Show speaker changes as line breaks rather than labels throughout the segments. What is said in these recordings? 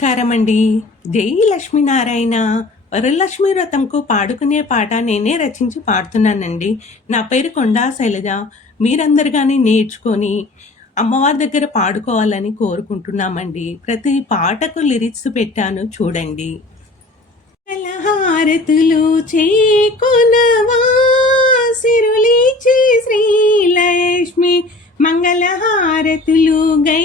నమస్కారం అండి జై లక్ష్మీనారాయణ. వరలక్ష్మి వ్రతంకు పాడుకునే పాట నేనే రచించి పాడుతున్నానండి. నా పేరు కొండా శైలజ. మీరందరు కానీ నేర్చుకొని అమ్మవారి దగ్గర పాడుకోవాలని కోరుకుంటున్నామండి. ప్రతి పాటకు లిరిక్స్ పెట్టాను చూడండి. హారతులు చేకొనవా సిరులిచి శ్రీలక్ష్మి మంగళహారతులు గై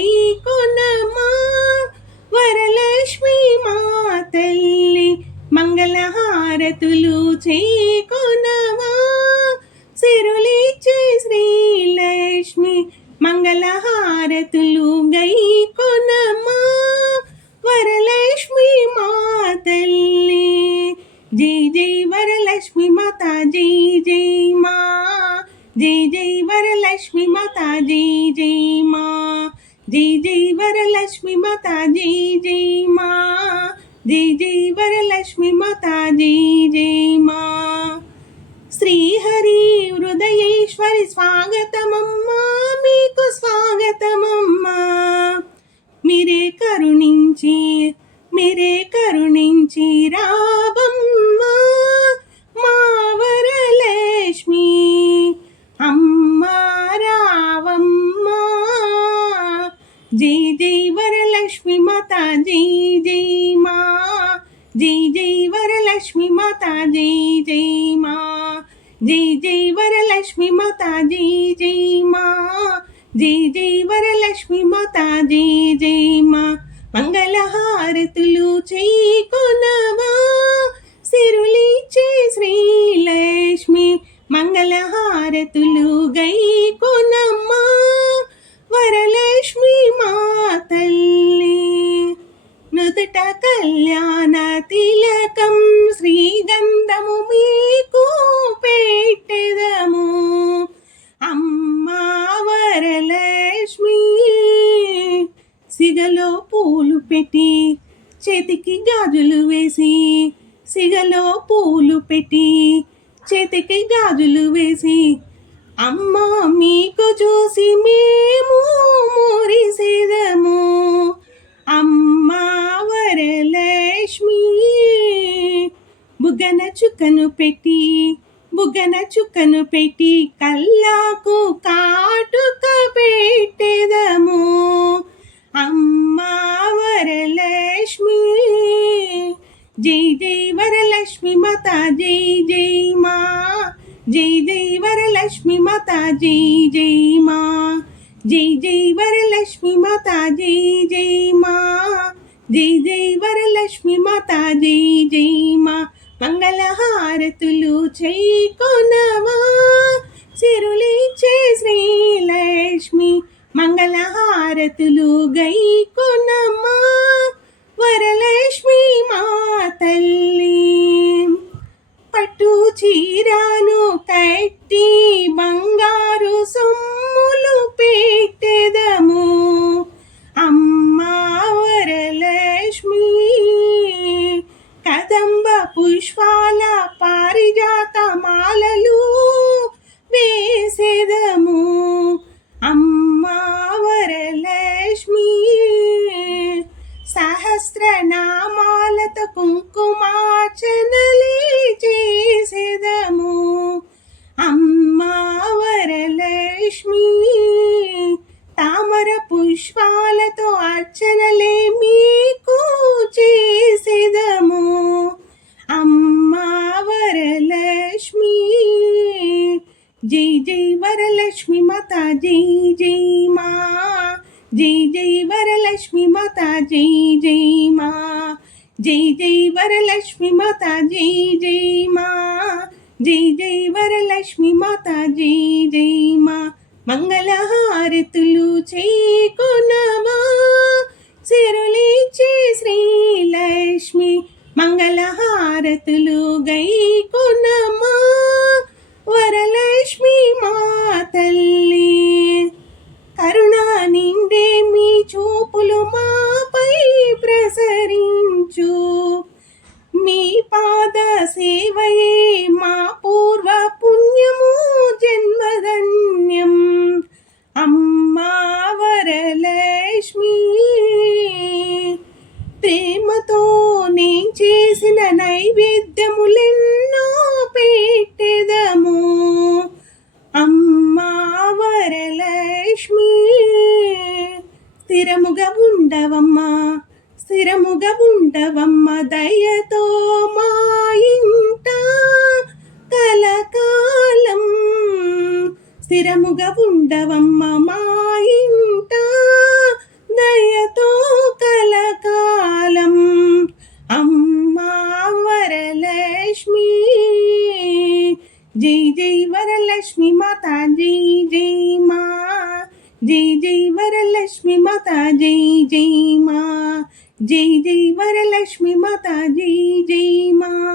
మంగళహారతులు చేకొనవా? సిరులిచ్చే శ్రీలక్ష్మి మంగళహారతులు గై కొనమా వరలక్ష్మి మా తల్లి జై జై వరలక్ష్మి మాత జై జై మా. జై జై వరలక్ష్మి మాత జై జై మా. జై జై వరలక్ష్మి మాత జై జై మా. జై జై వరలక్ష్మి మాత జై జై మా శ్రీహరి హృదయేశ్వరి స్వాగతమమ్మా మీకు స్వాగతమమ్మా మీరే కరుణించి మీరే కరుణించి రాబమ్మా జై జై మా. జై జై వరలక్ష్మి మాత జై జై మా. జై జై వరలక్ష్మి మాత జై జై మా. మంగళహారతులు చేకొనవా. కళ్యాణ తిలకం శ్రీగంధము మీకు పెట్టెదము. అమ్మా వరలక్ష్మి సిగలో పూలు పెట్టి చేతికి గాజులు వేసి సిగలో పూలు పెట్టి చేతికి గాజులు వేసి అమ్మా మీకు చూసి మేము మురిసేదము. చుక్కను పెట్టి బుగ్గన చుక్కను పెట్టి కల్లాకు కాటుక పెట్టెదము. అమ్మా వరలక్ష్మి జై జై వరలక్ష్మి మాత జై జై మా. జై జై వరలక్ష్మి మాత జై జై మా. జై జై వరలక్ష్మి మాత జై జై మా. జై జై వరలక్ష్మి మాత జై జై మా. మంగళహారతులు కొనవా సిరులిచ్చే శ్రీలక్ష్మి మంగళహారతులు గైకొనమ్మా? వరలక్ష్మి మా తల్లి పట్టు చీరాను కట్టి జై జై మా. జై జై వరలక్ష్మి మాత జై జై మా. జై జై వరలక్ష్మి మాత జై జై మా. జై జై వరలక్ష్మి మాత జై జై మా. మంగళహారతులు చేకునవా సిరులిచ్చే శ్రీలక్ష్మి మంగళహారతులు గై స్థిరముగా ఉండవమ్మా స్థిరముగా ఉండవమ్మ దయతో మా ఇంట కలకాలం. స్థిరముగా ఉండవమ్మ మా ఇంట దయతో కలకాలం. అమ్మా వరలక్ష్మి జై జై వరలక్ష్మి మాతా జై జై మా జై జై వరలక్ష్మి మాత జై జై మా. జై జై వరలక్ష్మి మాత జై జై మా.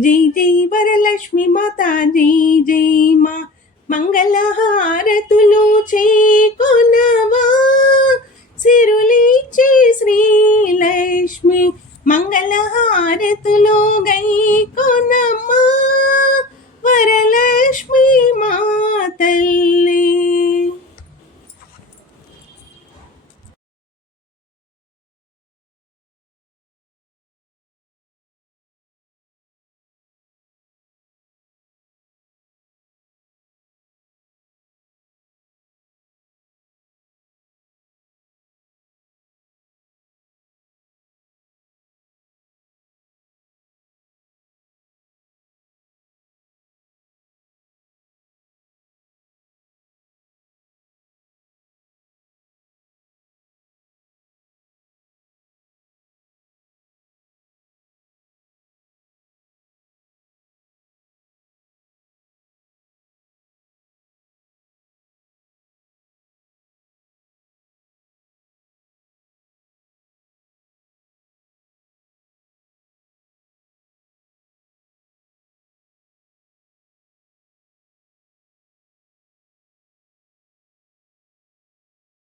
జై జై వరలక్ష్మి మాతా జై జై మా. మంగళహారతులు చేకొనవా? సిరులిచ్చి శ్రీలక్ష్మి మంగళహారతులు గై